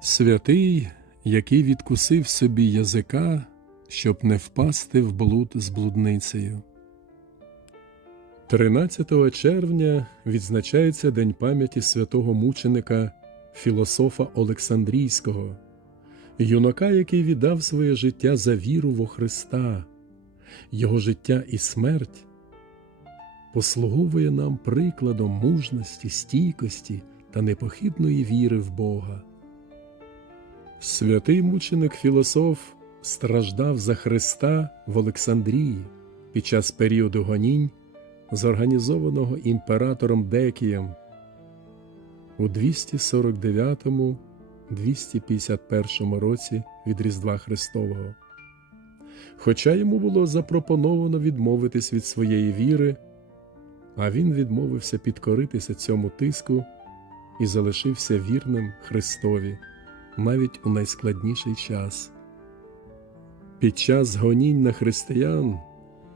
Святий, який відкусив собі язика, щоб не впасти в блуд з блудницею. 13 червня відзначається День пам'яті святого мученика філософа Олександрійського, юнака, який віддав своє життя за віру во Христа, його життя і смерть послуговує нам прикладом мужності, стійкості та непохитної віри в Бога. Святий мученик філософ страждав за Христа в Олександрії під час періоду гонінь, зорганізованого імператором Декієм у 249-251 році від Різдва Христового. Хоча йому було запропоновано відмовитись від своєї віри, а він відмовився підкоритися цьому тиску і залишився вірним Христові навіть у найскладніший час. Під час гонінь на християн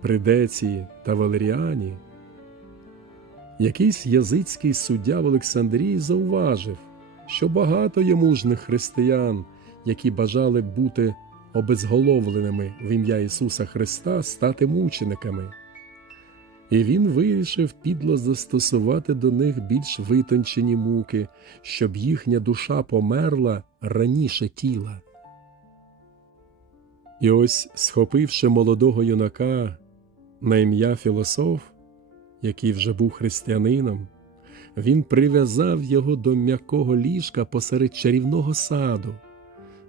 при Деції та Валеріані якийсь язицький суддя в Олександрії зауважив, що багато є мужних християн, які бажали бути обезголовленими в ім'я Ісуса Христа, стати мучениками. І він вирішив підло застосувати до них більш витончені муки, щоб їхня душа померла раніше тіла. І ось, схопивши молодого юнака на ім'я філософ, який вже був християнином, він прив'язав його до м'якого ліжка посеред чарівного саду,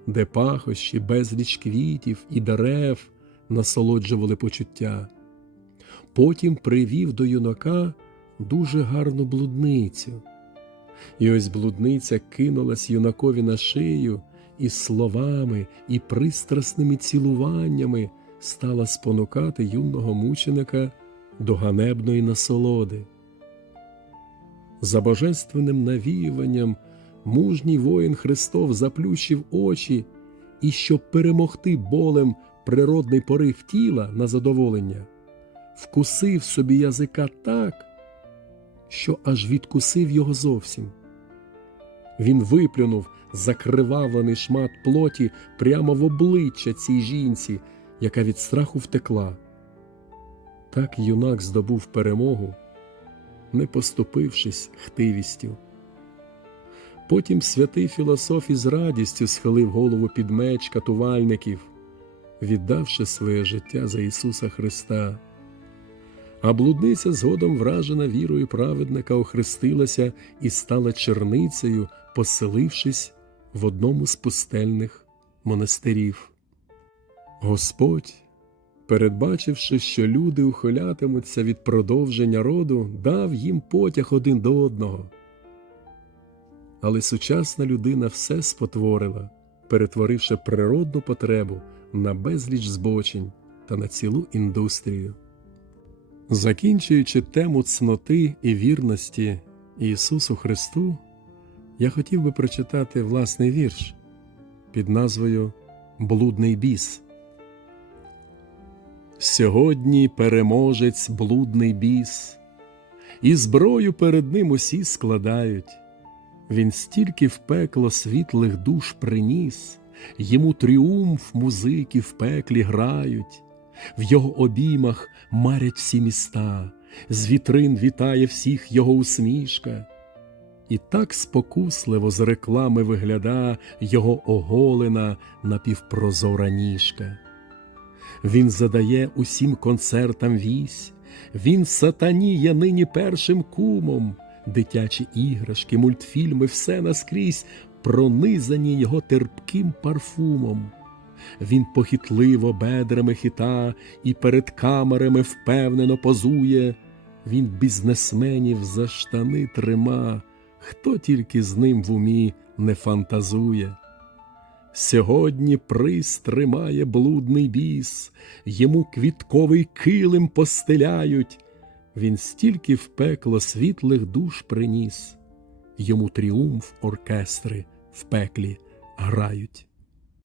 де пахощі, безліч квітів і дерев насолоджували почуття. Потім привів до юнака дуже гарну блудницю. І ось блудниця кинулась юнакові на шию і словами, і пристрасними цілуваннями стала спонукати юного мученика до ганебної насолоди. За божественним навіюванням мужній воїн Христов заплющив очі і, щоб перемогти болем природний порив тіла на задоволення, вкусив собі язика так, що аж відкусив його зовсім. Він виплюнув закривавлений шмат плоті прямо в обличчя цій жінці, яка від страху втекла. Так юнак здобув перемогу, не поступившись хтивістю. Потім святий філософ із радістю схилив голову під меч катувальників, віддавши своє життя за Ісуса Христа. А блудниця згодом вражена вірою праведника охрестилася і стала черницею, поселившись в одному з пустельних монастирів. Господь, передбачивши, що люди ухилятимуться від продовження роду, дав їм потяг один до одного. Але сучасна людина все спотворила, перетворивши природну потребу на безліч збочень та на цілу індустрію. Закінчуючи тему цноти і вірності Ісусу Христу, я хотів би прочитати власний вірш під назвою Блудний біс. Сьогодні переможець блудний біс, і зброю перед ним усі складають. Він стільки в пекло світлих душ приніс, йому тріумф музики в пеклі грають в його обіймах марять всі міста, з вітрин вітає всіх його усмішка. І так спокусливо з реклами вигляда його оголена напівпрозора ніжка. Він задає усім концертам вісь, він сатаніє нині першим кумом, дитячі іграшки, мультфільми, все наскрізь пронизані його терпким парфумом. Він похитливо бедрами хита і перед камерами впевнено позує. Він бізнесменів за штани трима, хто тільки з ним в умі не фантазує. Сьогодні приз тримає блудний біс, йому квітковий килим постеляють. Він стільки в пекло світлих душ приніс, йому тріумф оркестри в пеклі грають.